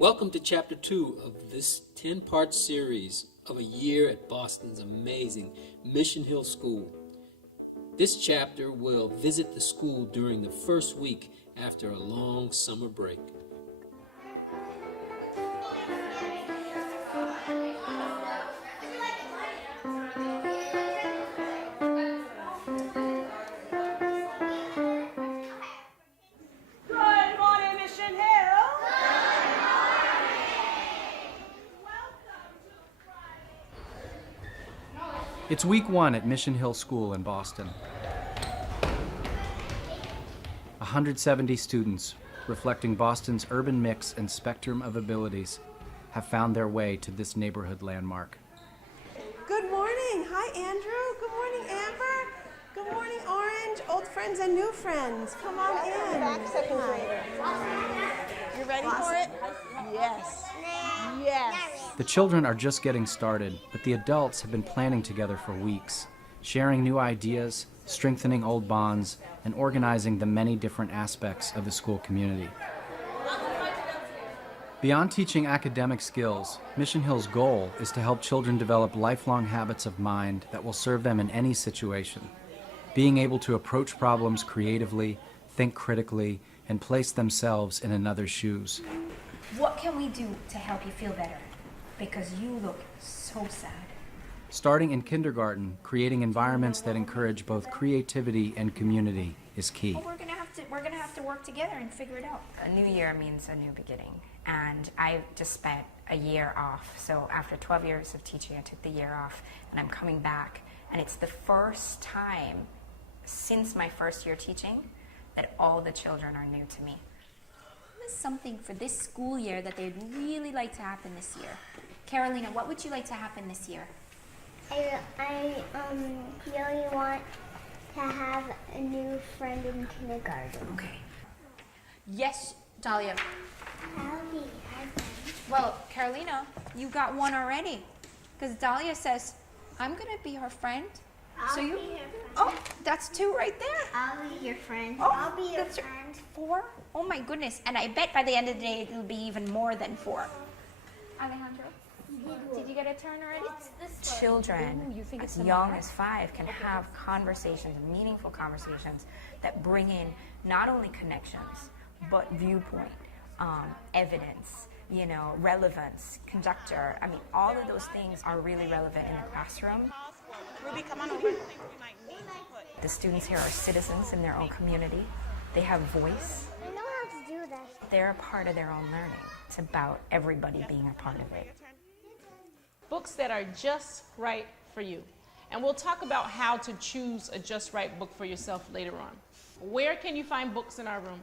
Welcome to Chapter 2 of this 10-part series of a year at Boston's amazing Mission Hill School. This chapter will visit the school during the first week after a long summer break. It's week 1 at Mission Hill School in Boston. 170 students, reflecting Boston's urban mix and spectrum of abilities, have found their way to this neighborhood landmark. Good morning. Hi, Andrew. Good morning, Amber. Good morning, Orange. Old friends and new friends. Come on in. Back second grader. You ready for it? Yes. Yes. The children are just getting started, but the adults have been planning together for weeks, sharing new ideas, strengthening old bonds, and organizing the many different aspects of the school community. Beyond teaching academic skills, Mission Hill's goal is to help children develop lifelong habits of mind that will serve them in any situation, being able to approach problems creatively, think critically, and place themselves in another's shoes. What can we do to help you feel better? Because you look so sad. Starting in kindergarten, creating environments that encourage both creativity and community is key. Well, we're gonna have to work together and figure it out. A new year means a new beginning, and I just spent a year off. So after 12 years of teaching, I took the year off, and I'm coming back, and it's the first time since my first year teaching that all the children are new to me. What is something for this school year that they'd really like to happen this year? Carolina, what would you like to happen this year? I really want to have a new friend in kindergarten. Okay. Yes, Dahlia. Howdy. Well, Carolina, you got one already. Because Dahlia says, I'm going to be her friend. I'll so you, be your friend. Oh, that's 2 right there. I'll be your friend. Oh, I'll be your that's friend. 4? Oh my goodness. And I bet by the end of the day it'll be even more than 4. Alejandro, did you get a turn already? Children you think it's as so young hard? as 5 can have conversations, meaningful conversations that bring in not only connections, but viewpoint, evidence, relevance, conjecture. I mean, all of those things are really relevant in the classroom. Ruby, come on over. The students here are citizens in their own community. They have voice. I know how to do this. They're a part of their own learning. It's about everybody being a part of it. Books that are just right for you. And we'll talk about how to choose a just right book for yourself later on. Where can you find books in our room?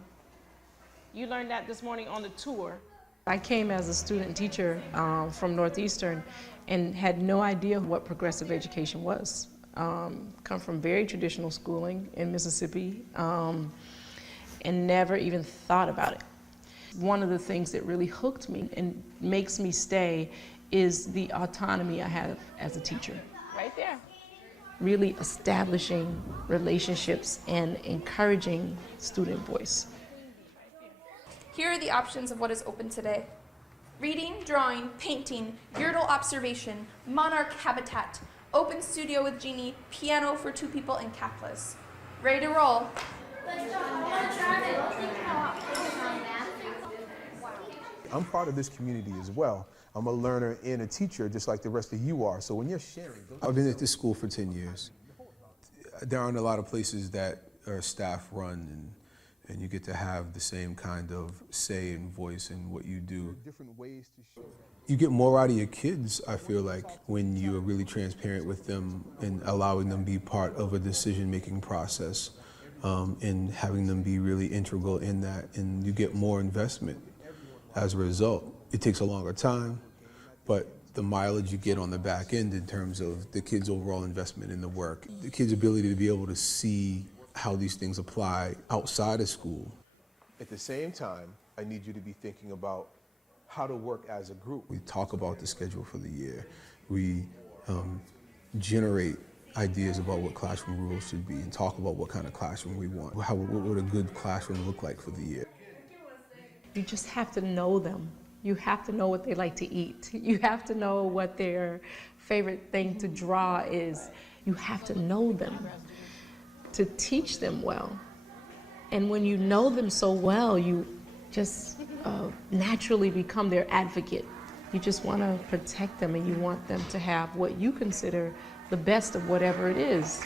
You learned that this morning on the tour. I came as a student teacher from Northeastern and had no idea what progressive education was. Come from very traditional schooling in Mississippi and never even thought about it. One of the things that really hooked me and makes me stay is the autonomy I have as a teacher. Right there. Really establishing relationships and encouraging student voice. Here are the options of what is open today. Reading, drawing, painting, Gödel observation, monarch habitat, open studio with Genie, piano for 2 people, and Kaplas. Ready to roll? I'm part of this community as well. I'm a learner and a teacher just like the rest of you are. So when you're sharing... I've been at this school for 10 years. There aren't a lot of places that are staff run and you get to have the same kind of say and voice in what you do. You get more out of your kids, I feel like, when you are really transparent with them and allowing them to be part of a decision-making process and having them be really integral in that, and you get more investment as a result. It takes a longer time, but the mileage you get on the back end in terms of the kids' overall investment in the work, the kids' ability to be able to see how these things apply outside of school. At the same time, I need you to be thinking about how to work as a group. We talk about the schedule for the year. We generate ideas about what classroom rules should be and talk about what kind of classroom we want. What would a good classroom look like for the year? You just have to know them You have to know what they like to eat. You have to know what their favorite thing to draw is. You have to know them to teach them well. And when you know them so well, you just naturally become their advocate. You just want to protect them, and you want them to have what you consider the best of whatever it is.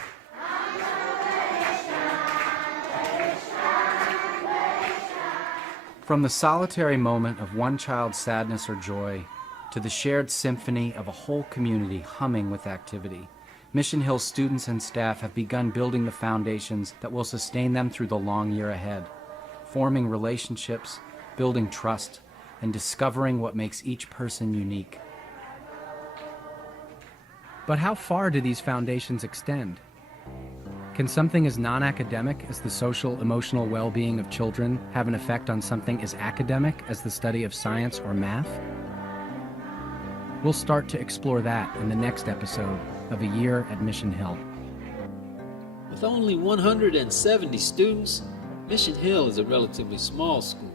From the solitary moment of one child's sadness or joy to the shared symphony of a whole community humming with activity, Mission Hill students and staff have begun building the foundations that will sustain them through the long year ahead, forming relationships, building trust, and discovering what makes each person unique. But how far do these foundations extend? Can something as non-academic as the social, emotional well-being of children have an effect on something as academic as the study of science or math? We'll start to explore that in the next episode of A Year at Mission Hill. With only 170 students, Mission Hill is a relatively small school.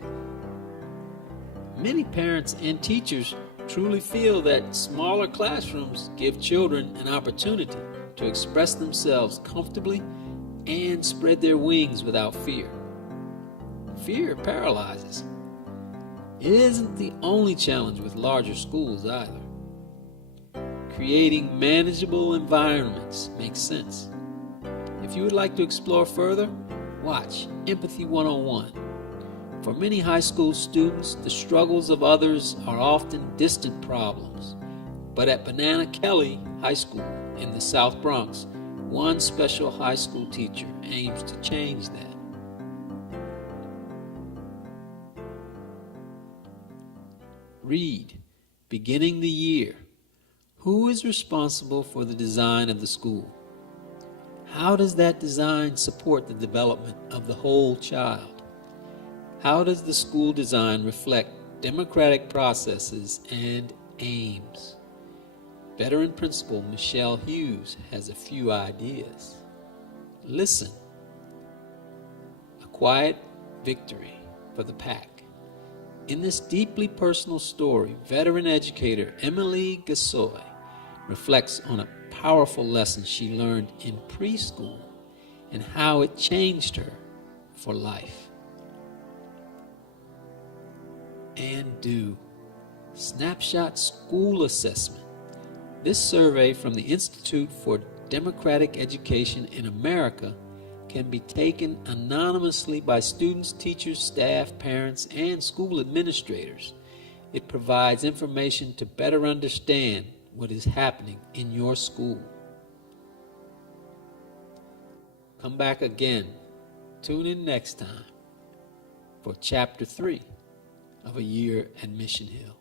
Many parents and teachers truly feel that smaller classrooms give children an opportunity to express themselves comfortably and spread their wings without fear. Fear paralyzes. It isn't the only challenge with larger schools either. Creating manageable environments makes sense. If you would like to explore further, watch Empathy 101. For many high school students, the struggles of others are often distant problems. But at Banana Kelly High School in the South Bronx, one special high school teacher aims to change that. Read, beginning the year. Who is responsible for the design of the school? How does that design support the development of the whole child? How does the school design reflect democratic processes and aims? Veteran Principal Michelle Hughes has a few ideas. Listen. A quiet victory for the pack. In this deeply personal story, veteran educator Emily Gasoy reflects on a powerful lesson she learned in preschool and how it changed her for life. And do Snapshot School Assessment. This survey from the Institute for Democratic Education in America can be taken anonymously by students, teachers, staff, parents, and school administrators. It provides information to better understand what is happening in your school. Come back again. Tune in next time for Chapter 3 of A Year at Mission Hill.